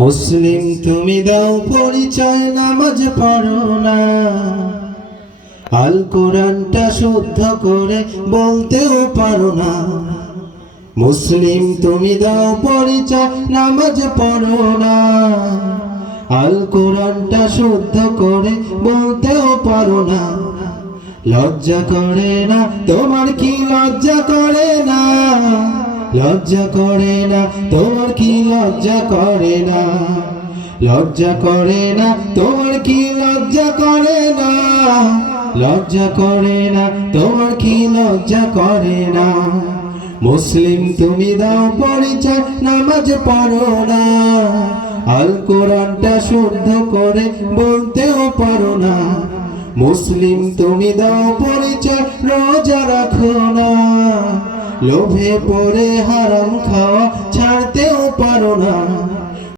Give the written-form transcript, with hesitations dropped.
মুসলিম তুমি দাও পরিচয়, নামাজ পড়ো না, আল কোরআনটা শুদ্ধ করে বলতেও পারো না। মুসলিম তুমি দাও পরিচয়, নামাজ পড়ো না, আল কোরআনটা শুদ্ধ করে বলতেও পারো না। লজ্জা করে না তোমার কি লজ্জা করে না? লজ্জা করে না তোমার কি লজ্জা করে না? লজ্জা করে না তোমার কি লজ্জা করে না? লজ্জা করে না তোমার কি লজ্জা করে না? মুসলিম তুমি দাও পরিচয়, নামাজ পড়ো না, আল কোরআনটা শুদ্ধ করে বলতেও পারো না। মুসলিম তুমি দাও পরিচয়, রোজা রাখো না, লোভে পড়ে হারাম খাওয়া ছাড়তেও পারো না।